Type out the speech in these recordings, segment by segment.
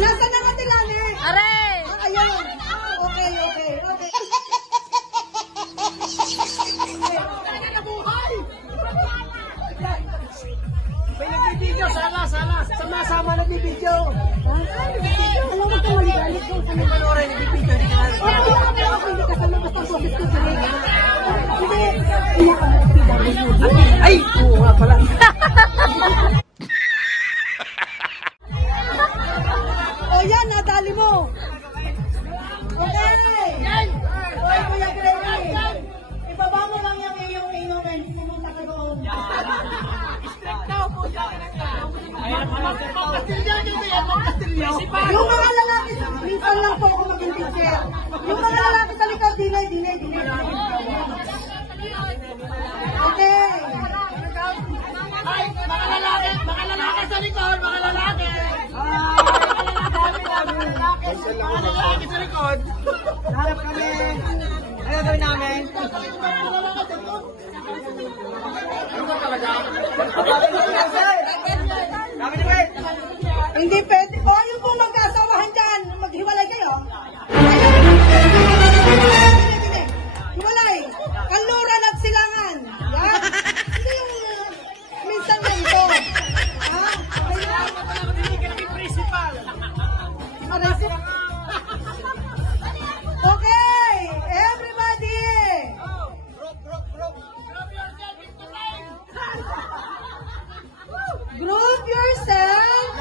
Nasaan na katilani? Aray! Ayun. Okay. May nagbibideo, sala. Sama-sama nagbibideo. Alam mo ka maligalit kung ano. Panoorin, nagbibideo. Hindi ka Hindi kasama basta ang boses ko sa rin. Hindi. Ay! Oo nga pala. O yan, nadali mo. Okay. Oy, Kuya Grady. Ibaba mo lang yung iyong and pumunta ka doon. Yung mga lalaki, minsan lang po ako maging teacher. Yung mga lalaki sa likod, dinay. Okay. Ay, mga lalaki sa likod, mga lalaki. Mga lalaki sa likod. Harap kami. Ano gawin namin? Ano ba talaga? Hindi pwede. O, yung po magkasawahan dyan, maghiwalay kayo. Hindi. Hiwalay. Kanluran at silangan. Yan. Hindi yung minsan lang ito. Ha? Okay, everybody. Group yourself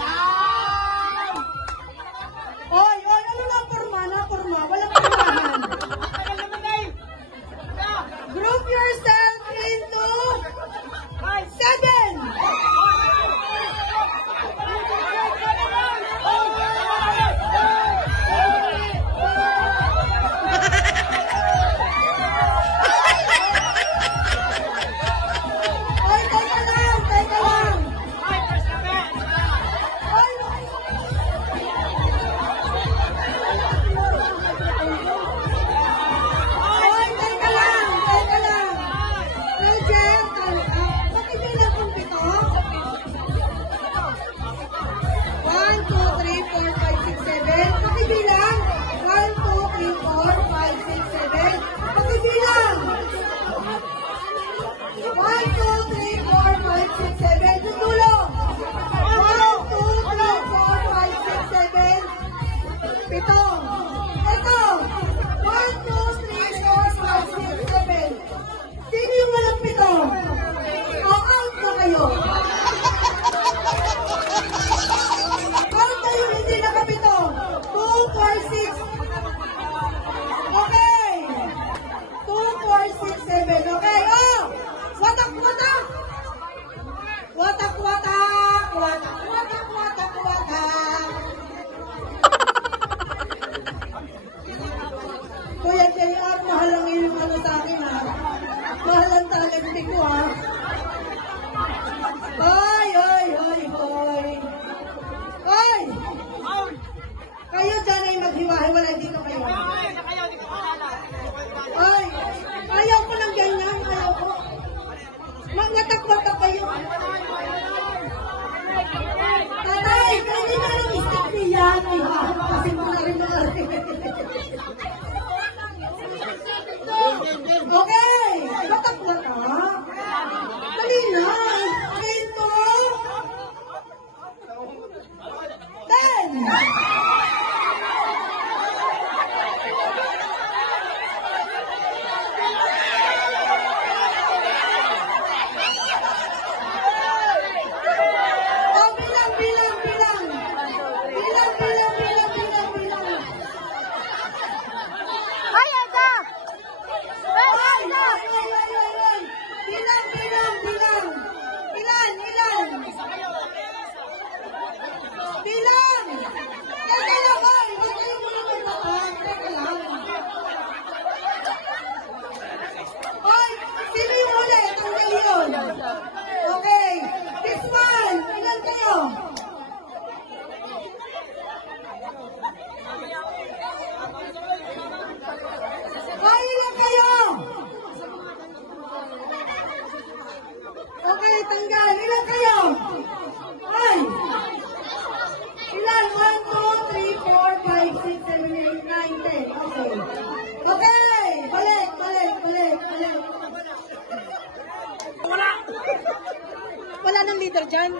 dyan?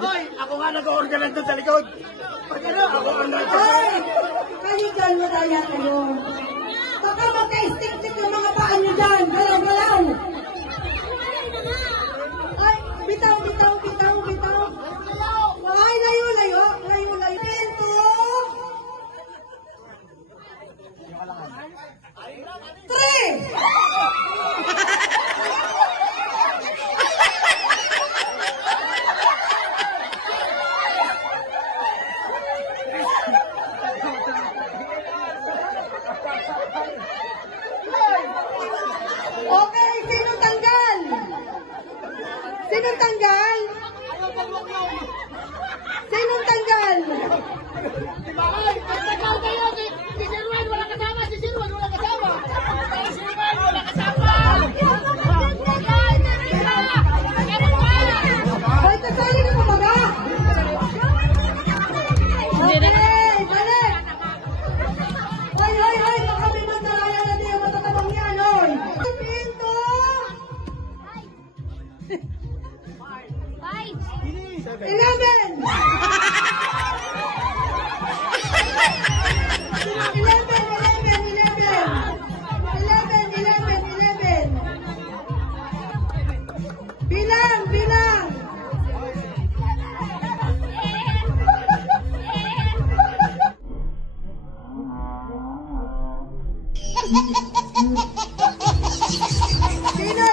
Hoy, ako nga nag-order lang doon sa likod. Pag ano, ako ang Hoy! Kayo dyan, madaya kayo. Baka magka-stick-stick yung mga paan nyo dyan. Galaw-galaw. Ay, bitaw. Ay, layo. Pinto. 3! Okay, sinong tanggal? Sinong tanggal? Sinong tanggal? Ay, pagkakaw kayo, si Sir Juan wala kasama, si Sir Juan wala kasama. Si Sir Juan wala kasama. Hoy, kasali ka pa ba? Okay, balik! Hoy, baka may magdalaya na din yung matatabang yan, hoy! Pinto! 11! Bilang!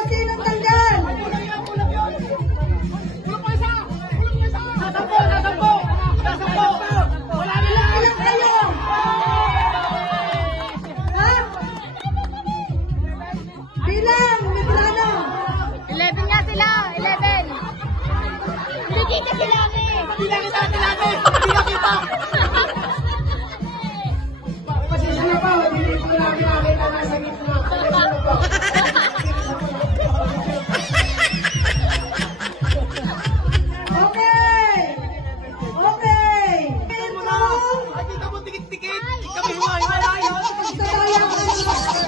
Sino tanggal? Nasampo. Wala na lang. Ilan kayo? Ha? Bilang! May plano! 11 nga sila, 11. Hindi kita sila eh. Hindi na kita. Pasensya pa, hindi ko na kinakita nasa gitna. Okay! Ay, dito mo tikit-tikit. Kami wala yun.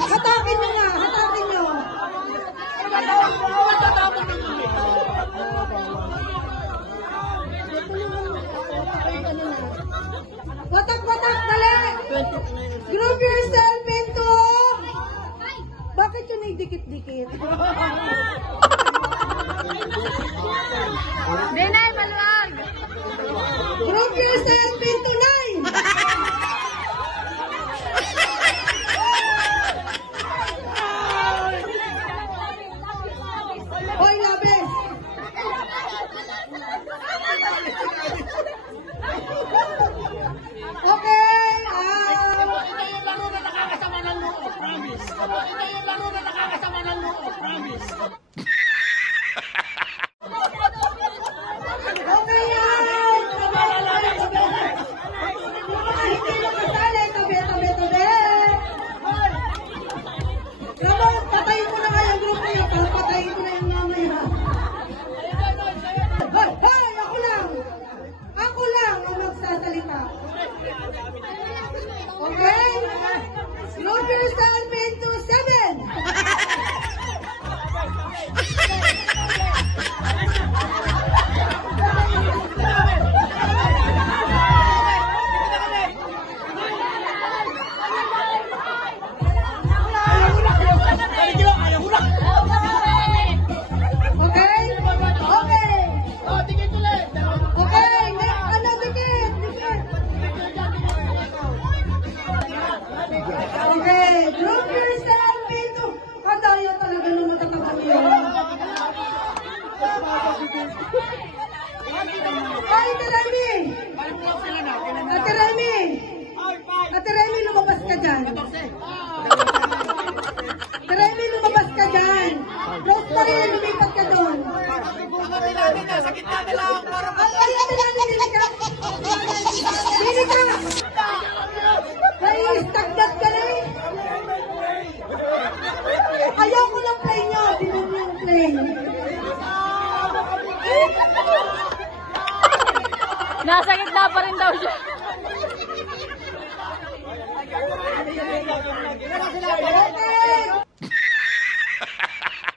Hatakin nyo nga! Hatakin nyo! Matatapon ng mga. Watak! Dali! Group yourself into... Bakit yun ay dikit-dikit? Denay, maluwag. Group yourself into 9! Hoy, labes! Okay, Ito yung laro na nakakasama ng loob, promise. Ito yung laro na nakakasama ng loob, promise. okay yan! Hindi nakasali, tabi! Ramon, patayin mo na nga yung group na yun, patayin mo na yung mamaya. Hoy, ako lang ang magsasalita. Okay? Group yourself into 7! Okay? Oh, tingin ulit. Okay, ano, dikit. Okay, group yourself into... Kadayo talaga nung matatabang yun. Ay, Ate Remy, lumabas ka dyan. Ate Remy, lumabas ka dyan. Rosemary, lumipat ka doon. Sa gitna nila. Ay, Ate Remy, dili ka. Dili ka. Ay, stagdat ka na eh. Ayaw ko ng play nyo. Dinom yung play. Nasa gitna pa rin daw siya. Okay.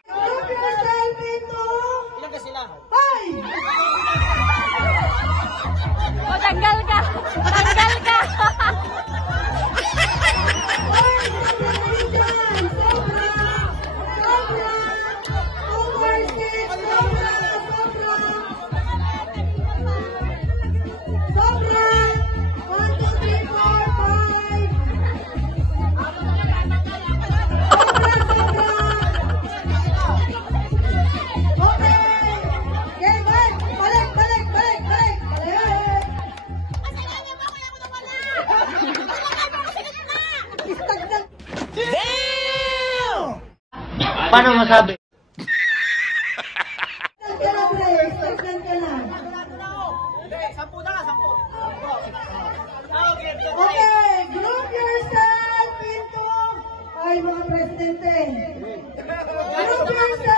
Group yourself into... Ilan ka sila? Ay! Paano masabi? Start ka na, pre. Start ka na. Okay, group yourself into... Ay, mga presidente. Group yourself